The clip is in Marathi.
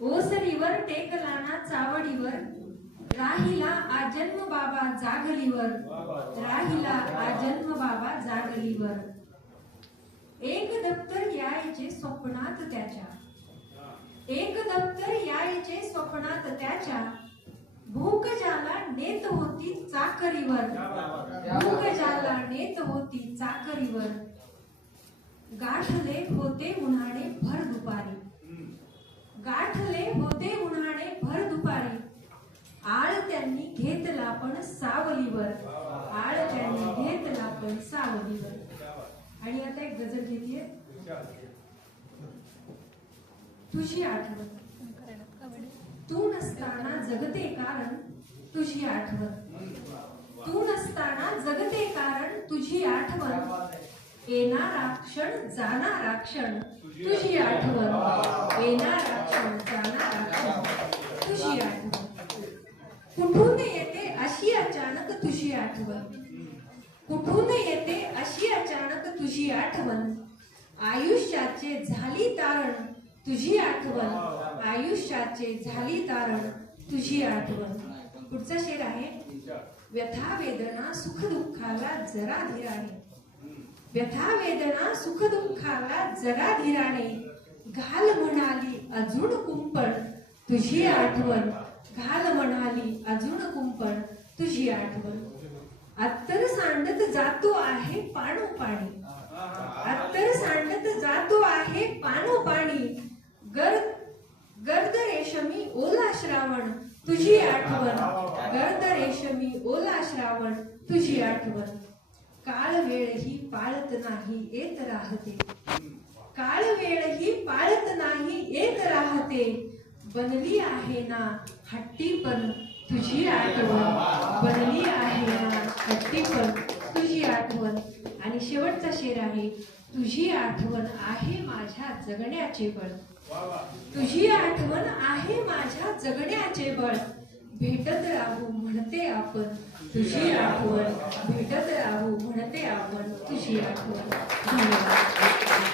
ओसरीवर टेकला ना चावडीवर, राहिला आजन्म बाबा जागलीवर, राहिला आजन्म बाबा जागलीवर. एक दप्तर यायचे स्वप्नात त्याच्या, एक दप्तर यायचे स्वप्नात त्याच्या, भूक ज्याला नेत होती चाकरीवर, भूक ज्याला नेत होती चाकरीवर. गाठले होते उन्हाळे भर दुपारी, गाठले होते उन्हाळे भर दुपारी. आळ त्यांनी घेतला पण सावलीवर, आळ त्यांनी घेतला पण सावलीवर. आणि आता एक गजल घेतीये. तुझी आठवण, तू नसताना जगते कारण तुझी आठवण, तू नसताना जगते कारण तुझी आठवण. येणारा क्षण जाणारा क्षण तुझी आठवण, येणारा क्षण जाणारा क्षण तुझी आठवण. कुठून येते अशी अचानक तुझी आठवण, कुठून येते अशी अचानक तुझी आठवण. आयुष्याचे झाली तारण तुझी आठवण, आयुष्याचे झाली तारण तुझी आठवण. पुढचा शेर आहे. व्यथा वेदना सुख दुःखाला जरा धीराने, व्यथा वेदना सुख दुःखाला जरा धीराने. घाल म्हणाली अजून कुंपण तुझी आठवण, घाल म्हणाली अजून कुंपण तुझी आठवण. अत्तर सांडत जातो आहे पाणोपाणी, अत्तर सांडत जातो आहे पाणोपाणी. गर्द रेशमी ओला श्रावण तुझी आठवण, गर्द रेशमी ओला श्रावण तुझी आठवण. काळ वेळ ही पाळत नाही येत राहते, काळ वेळ ही पाळत नाही येत राहते. बनली आहे ना हट्टीपण तुझी आठवण, बनली आहे ना हट्टीपण तुझी आठवण. आणि शेवटचा शेर आहे. तुझी आठवण आहे माझ्या जगण्याचे बळ, तुझी आठवण आहे माझ्या जगण्याचे बळ. भेटत राहू म्हणते आपण तुझी आठवण, भेटत राहू म्हणते आपण तुझी आठवण. धन्यवाद.